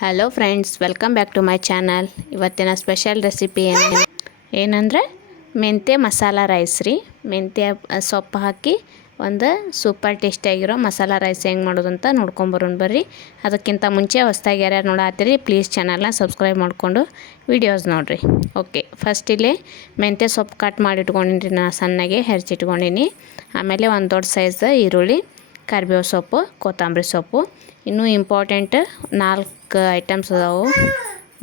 Hello friends, welcome back to my channel. ಇವತ್ತಿನ special recipe ಏನಂದರೆ ಮೆಂತ್ಯ ಮಸಾಲ ರೈಸ್ ರೀ. ಮೆಂತ್ಯ ಸೊಪ್ಪು ಹಾಕಿ ಒಂದು ಸೂಪರ್ ಟೇಸ್ಟಿಯಾಗಿರೋ ಮಸಾಲ ರೈಸ್ ಹೆಂಗೆ ಮಾಡೋದು ಅಂತ ನೋಡ್ಕೊಂಬರೋಣ ಬರ್ರಿ. ಅದಕ್ಕಿಂತ ಮುಂಚೆ ಹೊಸ್ದಾಗಿ ಯಾರ್ಯಾರು ನೋಡಾತ್ತೀರಿ ಪ್ಲೀಸ್ ಚಾನಲ್ನ ಸಬ್ಸ್ಕ್ರೈಬ್ ಮಾಡಿಕೊಂಡು ವೀಡಿಯೋಸ್ ನೋಡಿರಿ. ಓಕೆ, ಫಸ್ಟ್ ಇಲ್ಲಿ ಮೆಂತ್ಯ ಸೊಪ್ಪು ಕಟ್ ಮಾಡಿ ಇಟ್ಕೊಂಡಿನಿ, ನಾನು ಸಣ್ಣಗೆ ಹೆಚ್ಚಿಟ್ಕೊಂಡಿನಿ. ಆಮೇಲೆ ಒಂದು ದೊಡ್ಡ ಸೈಜ್ ಈರುಳ್ಳಿ, ಕರಿಬೇವು ಸೊಪ್ಪು, ಕೊತ್ತಂಬರಿ ಸೊಪ್ಪು. ಇನ್ನೂ ಇಂಪಾರ್ಟೆಂಟ್ 4 ಐಟಮ್ಸ್ ಅದಾವು,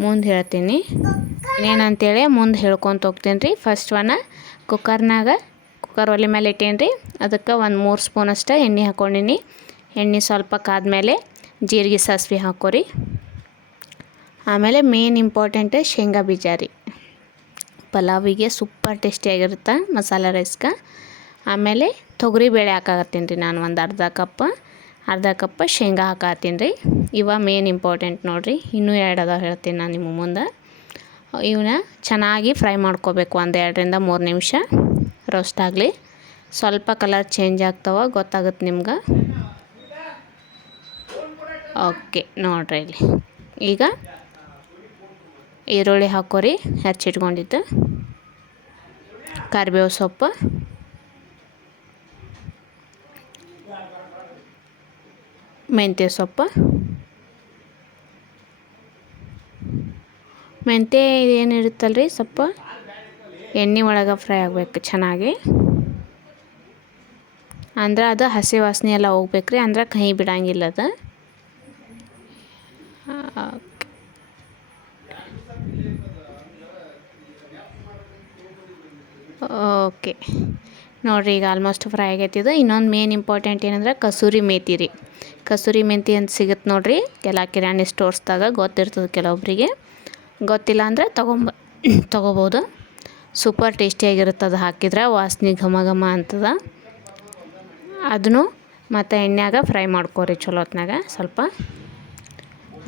ಮುಂದೆ ಹೇಳ್ತೀನಿ ಇನ್ನೇನಂತೇಳಿ ಮುಂದೆ ಹೇಳ್ಕೊತ ಹೋಗ್ತೀನಿ ರೀ. ಫಸ್ಟ್ ಕುಕ್ಕರ್ ಒಲೆ ಮೇಲೆ ಇಟ್ಟೇನಿ ರೀ. ಅದಕ್ಕೆ ಒಂದು 3 ಸ್ಪೂನಷ್ಟು ಎಣ್ಣೆ ಹಾಕ್ಕೊಂಡಿನಿ. ಎಣ್ಣೆ ಸ್ವಲ್ಪ ಕಾದ್ಮೇಲೆ ಜೀರಿಗೆ ಸಾಸಿವೆ ಹಾಕೋರಿ. ಆಮೇಲೆ ಮೇನ್ ಇಂಪಾರ್ಟೆಂಟ್ ಶೇಂಗಾ ಬೀಜ ರೀ. ಪಲಾವಿಗೆ ಸೂಪರ್ ಟೇಸ್ಟಿಯಾಗಿರುತ್ತೆ ಮಸಾಲೆ ರೈಸ್ಗೆ. ಆಮೇಲೆ ತೊಗರಿಬೇಳೆ ಹಾಕಾಕತ್ತೀನಿ ರೀ. ನಾನು ಒಂದು ಅರ್ಧ ಕಪ್ ಶೇಂಗಾ ಹಾಕಾತೀನಿ ರೀ. ಇವ ಮೇನ್ ಇಂಪಾರ್ಟೆಂಟ್ ನೋಡಿರಿ. ಇನ್ನೂ 2 ಅದಾವ, ಹೇಳ್ತೀನಿ ನಾನು ನಿಮ್ಮ ಮುಂದೆ. ಇವನ್ನ ಚೆನ್ನಾಗಿ ಫ್ರೈ ಮಾಡ್ಕೋಬೇಕು. 1 2ರಿಂದ 3 ನಿಮಿಷ ರೋಸ್ಟ್ ಆಗಲಿ. ಸ್ವಲ್ಪ ಕಲರ್ ಚೇಂಜ್ ಆಗ್ತಾವ, ಗೊತ್ತಾಗುತ್ತೆ ನಿಮ್ಗೆ. ಓಕೆ, ನೋಡಿರಿ ಇಲ್ಲಿ ಈಗ ಈರುಳ್ಳಿ ಹಾಕೋರಿ, ಹೆಚ್ಚಿಟ್ಕೊಂಡಿದ್ದು ಕರಿಬೇವು ಸೊಪ್ಪು, ಮೆಂತ್ಯ ಸೊಪ್ಪು. ಮೆಂತ್ಯ ಏನಿರುತ್ತಲ್ಲ ರೀ, ಸ್ವಲ್ಪ ಎಣ್ಣೆ ಒಳಗೆ ಫ್ರೈ ಆಗಬೇಕು ಚೆನ್ನಾಗಿ. ಅಂದ್ರೆ ಅದು ಹಸಿ ವಾಸನೆ ಎಲ್ಲ ಹೋಗ್ಬೇಕ್ರಿ, ಅಂದ್ರೆ ಕಹಿ ಬಿಡಂಗಿಲ್ಲ ಅದು. ಓಕೆ ನೋಡಿರಿ, ಈಗ ಆಲ್ಮೋಸ್ಟ್ ಫ್ರೈ ಆಗೈತಿದು. ಇನ್ನೊಂದು ಮೇನ್ ಇಂಪಾರ್ಟೆಂಟ್ ಏನಂದ್ರೆ ಕಸೂರಿ ಮೇಥಿ ರೀ. ಕಸೂರಿ ಮೆಂತಿ ಅಂತ ಸಿಗುತ್ತೆ ನೋಡಿರಿ, ಕೆಲ ಕಿರಾಣಿ ಸ್ಟೋರ್ಸ್ದಾಗ ಗೊತ್ತಿರ್ತದೆ, ಕೆಲವೊಬ್ಬರಿಗೆ ಗೊತ್ತಿಲ್ಲ ಅಂದರೆ ತೊಗೋಬೋದು. ಸೂಪರ್ ಟೇಸ್ಟಿಯಾಗಿರುತ್ತೆ ಅದು ಹಾಕಿದ್ರೆ, ವಾಸನೆ ಘಮ ಘಮ ಅಂತದ. ಅದನ್ನು ಮತ್ತು ಎಣ್ಣೆಯಾಗ ಫ್ರೈ ಮಾಡ್ಕೊರಿ ಚಲೋ ಹೊತ್ನಾಗ ಸ್ವಲ್ಪ.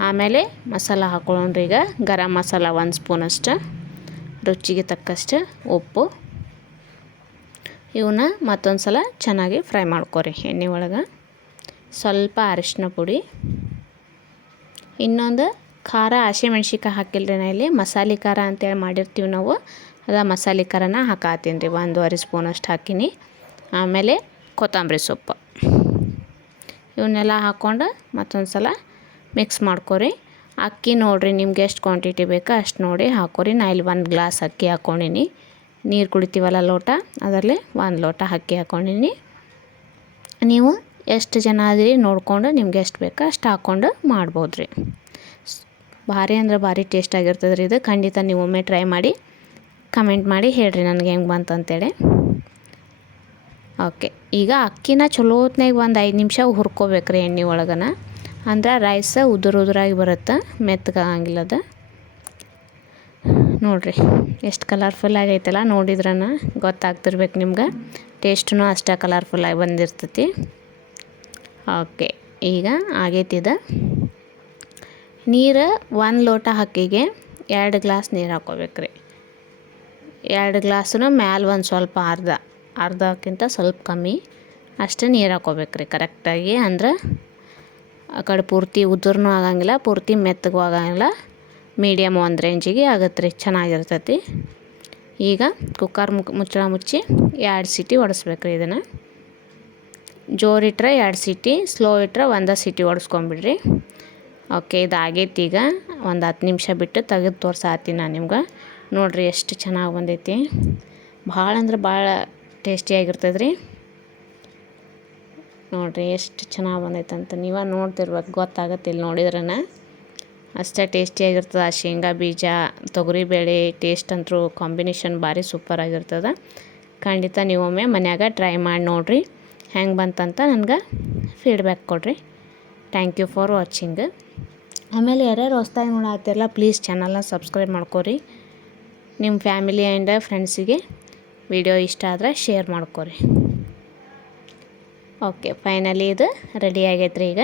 ಆಮೇಲೆ ಮಸಾಲ ಹಾಕೊಳ್ಳೋಣ್ರಿ. ಈಗ ಗರಂ ಮಸಾಲ 1 ಸ್ಪೂನಷ್ಟು, ರುಚಿಗೆ ತಕ್ಕಷ್ಟು ಉಪ್ಪು. ಇವನ್ನ ಮತ್ತೊಂದು ಸಲ ಚೆನ್ನಾಗಿ ಫ್ರೈ ಮಾಡ್ಕೊರಿ ಎಣ್ಣೆ ಒಳಗೆ. ಸ್ವಲ್ಪ ಅರಿಶಿನ ಪುಡಿ, ಇನ್ನೊಂದು ಖಾರ, ಹಸಿಮೆಣ್ಸಿಕಾಯಿ ಹಾಕಿಲ್ರಿ ನಾ ಇಲ್ಲಿ. ಮಸಾಲೆ ಖಾರ ಅಂತೇಳಿ ಮಾಡಿರ್ತೀವಿ ನಾವು, ಅದು ಮಸಾಲೆ ಖಾರನ ಹಾಕಾತೀನಿ ರೀ. 1.5 ಸ್ಪೂನಷ್ಟು ಹಾಕಿನಿ. ಆಮೇಲೆ ಕೊತ್ತಂಬರಿ ಸೊಪ್ಪು, ಇವನ್ನೆಲ್ಲ ಹಾಕ್ಕೊಂಡು ಮತ್ತೊಂದು ಸಲ ಮಿಕ್ಸ್ ಮಾಡ್ಕೊರಿ. ಅಕ್ಕಿ ನೋಡಿರಿ, ನಿಮ್ಗೆ ಎಷ್ಟು ಕ್ವಾಂಟಿಟಿ ಬೇಕೋ ಅಷ್ಟು ನೋಡಿ ಹಾಕೋರಿ. ನಾ ಇಲ್ಲಿ 1 ಗ್ಲಾಸ್ ಅಕ್ಕಿ ಹಾಕ್ಕೊಂಡಿನಿ. ನೀರು ಕುಡಿತೀವಲ್ಲ ಲೋಟ, ಅದರಲ್ಲಿ 1 ಲೋಟ ಅಕ್ಕಿ ಹಾಕ್ಕೊಂಡಿನಿ. ನೀವು ಎಷ್ಟು ಜನ ಅದೀರಿ ನೋಡಿಕೊಂಡು ನಿಮ್ಗೆ ಎಷ್ಟು ಬೇಕೋ ಅಷ್ಟು ಹಾಕ್ಕೊಂಡು ಮಾಡ್ಬೋದು ರೀ. ಭಾರಿ ಅಂದ್ರೆ ಭಾರಿ ಟೇಸ್ಟ್ ಆಗಿರ್ತದೆ ರೀ ಇದು. ಖಂಡಿತ ನೀವು ಒಮ್ಮೆ ಟ್ರೈ ಮಾಡಿ ಕಮೆಂಟ್ ಮಾಡಿ ಹೇಳ್ರಿ ನನಗೆ ಹೆಂಗೆ ಬಂತಂತೇಳಿ. ಓಕೆ, ಈಗ ಅಕ್ಕಿನ ಚಲೋ ಹೊತ್ನಾಗ 1 5 ನಿಮಿಷ ಹುರ್ಕೋಬೇಕ್ರಿ ಎಣ್ಣೆ ಒಳಗನ. ಅಂದ್ರೆ ರೈಸ್ ಉದುರಾಗಿ ಬರುತ್ತೆ, ಮೆತ್ತಗಾಗಂಗಿಲ್ಲ ಅದು. ನೋಡಿರಿ ಎಷ್ಟು ಕಲರ್ಫುಲ್ ಆಗೈತಲ್ಲ, ನೋಡಿದ್ರನ ಗೊತ್ತಾಗ್ತಿರ್ಬೇಕು ನಿಮ್ಗೆ. ಟೇಸ್ಟೂ ಅಷ್ಟೇ ಕಲರ್ಫುಲ್ಲಾಗಿ ಬಂದಿರ್ತೈತಿ. ಓಕೆ, ಈಗ ಆಗೈತಿದ. ನೀರು 1 ಲೋಟ ಅಕ್ಕಿಗೆ 2 ಗ್ಲಾಸ್ ನೀರು ಹಾಕ್ಕೋಬೇಕ್ರಿ. 2 ಗ್ಲಾಸೂ ಮ್ಯಾಲೆ ಒಂದು ಸ್ವಲ್ಪ ಅರ್ಧಕ್ಕಿಂತ ಸ್ವಲ್ಪ ಕಮ್ಮಿ ಅಷ್ಟು ನೀರು ಹಾಕ್ಕೋಬೇಕ್ರಿ ಕರೆಕ್ಟಾಗಿ. ಅಂದ್ರೆ ಆ ಕಡೆ ಪೂರ್ತಿ ಉದುರ್ನೂ ಆಗಂಗಿಲ್ಲ, ಪೂರ್ತಿ ಮೆತ್ತಗೂ ಆಗಂಗಿಲ್ಲ, ಮೀಡಿಯಮ್ ಒಂದು ರೇಂಜಿಗೆ ಆಗುತ್ತೆ ರೀ, ಚೆನ್ನಾಗಿರ್ತೈತಿ. ಈಗ ಕುಕ್ಕರ್ ಮುಚ್ಚಳ ಮುಚ್ಚಿ 2 ಸೀಟಿ ಹೊಡೆಸ್ಬೇಕ್ರಿ ಇದನ್ನು. ಜೋರಿಟ್ರೆ 2 ಸೀಟಿ, ಸ್ಲೋ ಇಟ್ಟರೆ 1 ಸೀಟಿ ಹೊಡೆಸ್ಕೊಂಬಿಡ್ರಿ. ಓಕೆ, ಇದಾಗೈತಿ. ಈಗ ಒಂದು 10 ನಿಮಿಷ ಬಿಟ್ಟು ತೆಗೆದು ತೋರ್ಸಾತೀನಿ ನಾನು ನಿಮ್ಗೆ. ನೋಡಿರಿ ಎಷ್ಟು ಚೆನ್ನಾಗಿ ಬಂದೈತಿ. ಭಾಳ ಅಂದ್ರೆ ಭಾಳ ಟೇಸ್ಟಿಯಾಗಿರ್ತದೆ ರೀ. ನೋಡಿರಿ ಎಷ್ಟು ಚೆನ್ನಾಗಿ ಬಂದೈತಂತ ನೀವು ನೋಡ್ತಿರ್ಬೇಕು, ಗೊತ್ತಾಗತ್ತೆ ಇಲ್ಲಿ ನೋಡಿದ್ರನ. ಅಷ್ಟೇ ಟೇಸ್ಟಿಯಾಗಿರ್ತದೆ. ಆ ಶೇಂಗಾ ಬೀಜ, ತೊಗರಿಬೇಳೆ ಟೇಸ್ಟ್ ಅಂತೂ ಕಾಂಬಿನೇಷನ್ ಭಾರಿ ಸೂಪರಾಗಿರ್ತದೆ. ಖಂಡಿತ ನೀವೊಮ್ಮೆ ಮನ್ಯಾಗ ಟ್ರೈ ಮಾಡಿ ನೋಡಿರಿ, ಹೆಂಗೆ ಬಂತಂತ ನನಗೆ ಫೀಡ್ಬ್ಯಾಕ್ ಕೊಡಿರಿ. Thank you for watching. ಆಮೇಲೆ ಯಾರ್ಯಾರು ಹೊಸ್ದಾಗಿ ನೋಡಾತಿರಲ್ಲ ಪ್ಲೀಸ್ ಚಾನಲ್ನ ಸಬ್ಸ್ಕ್ರೈಬ್ ಮಾಡ್ಕೊರಿ. ನಿಮ್ಮ ಫ್ಯಾಮಿಲಿ ಆ್ಯಂಡ್ ಫ್ರೆಂಡ್ಸಿಗೆ ವಿಡಿಯೋ ಇಷ್ಟ ಆದರೆ ಶೇರ್ ಮಾಡ್ಕೊರಿ. ಓಕೆ, ಫೈನಲಿ ಇದು ರೆಡಿ ಆಗೈತೆ ರೀ. ಈಗ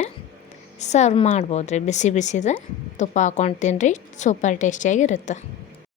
ಸರ್ವ್ ಮಾಡ್ಬೋದು ರೀ. ಬಿಸಿ ಬಿಸಿದು ತುಪ್ಪ ಹಾಕ್ಕೊಂಡು ತಿನ್ನಿರಿ, ಸೂಪರ್ ಟೇಸ್ಟಿಯಾಗಿರುತ್ತೆ.